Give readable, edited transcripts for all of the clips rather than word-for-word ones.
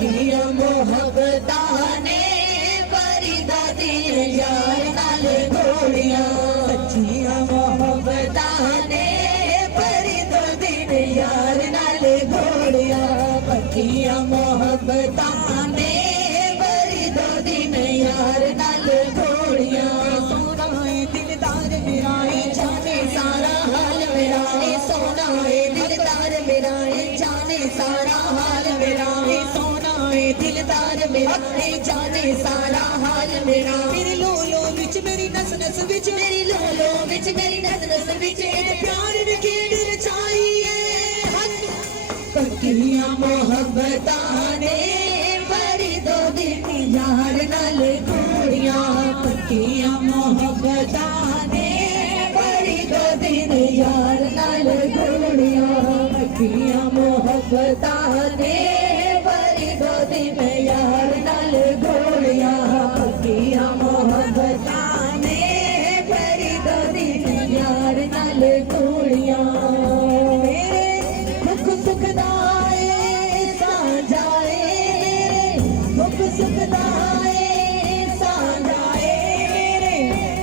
सच्चियां मोहब्बतां ने फरीदा दिन यार नाल घोड़ियां सच्चियां मोहब्बतां ने फरीदा दिन यार नाल घोड़ियां पक्कियां मोहब्बतां ने फरीदा दिन यार नाल घोड़ियां सोना है दिलदार मेरा है जाने सारा हाल मेरा है सोना है दिलदार मेरा है जाने सारा हाल मेरा है सोना है दिलदार मेरा है जाने सारा हाल मेरा मेरी लोलो विच मेरी नस नस विच मेरी लोलो विच मेरी नस नस विच प्यार दी खेड रचाई है पक्कियां मोहब्बतां ने फरीदा दिन यार नाल घोड़ियां पक्कियां मोहब्बतां ने फरीदा दिन यार नाल घोड़ियां पक्कियां मोहब्बतां ने फरीदा दिन यार नाल घोड़ियां पक्कियां मोहब्बतां ने फरीदा दिन यार नाल घोड़ियां मेरे दुख सुख दाए साझाए दुख सुख दाए साझाए मेरे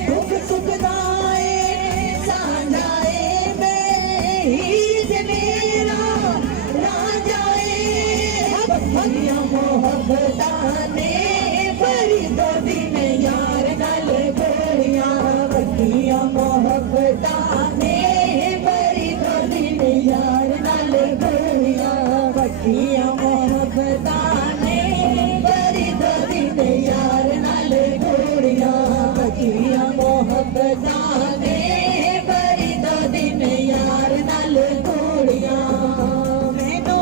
दुख सुख दाए साझाए मेरा राजाए पक्कियां मोहब्बतां ने फरीदा दिन यार नाल घोड़ियां पक्कियां मोहब्बतां ने फरीदा दिन यार नाल घोड़ियां पक्कियां मोहब्बतां ने फरीदा दिन यार नाल घोड़ियां पक्कियां मोहब्बतां ने फरीदा दिन यार नाल घोड़ियां मैनू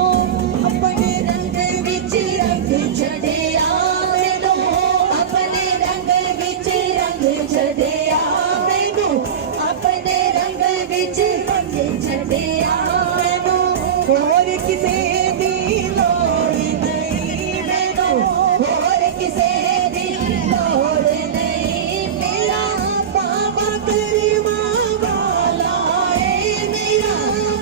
अपने रंग विच रंग छड़िया मैनू अपने रंग विच रंग छड़िया मैनू अपने रंग विच रंग छड़िया मैनू होर किसे दी लोड़ नहीं मैनू होर किसे दी लोड़ नहीं मेरा बाबा करीमा वाला है मेरा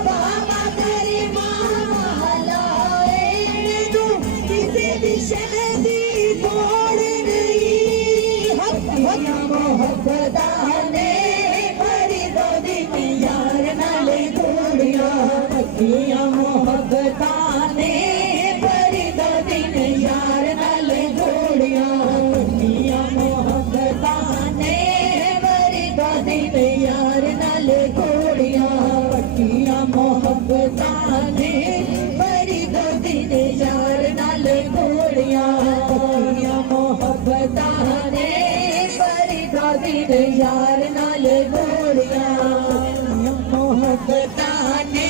बाबा करीमा वाला है मैनू किसे भी शह दी लोड़ नहीं पक्कियां मोहब्बतां ने फरीदा दिन यार नाल घोड़ियां पक्कियां मोहब्बतां ने फरीदा दिन यार नाल घोड़ियां पक्कियां मोहब्बतां ने फरीदा दिन यार नाल घोड़ियां पक्कियां मोहब्बतां ने फरीदा दिन यार नाल घोड़ियां पक्कियां मोहब्बतां ने फरीदा दिन यार नाल घोड़ियां मोहब्बतां ने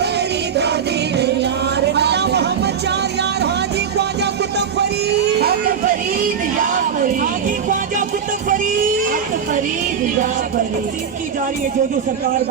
फरीदा दिन यार नाल मोहम्मद चार यार हाजी ख्वाजा कुतुब फरीद हक फरीद या फरीद हाजी ख्वाजा कुतुब फरीद हक फरीद या फरीद की जा रही है जो सरकार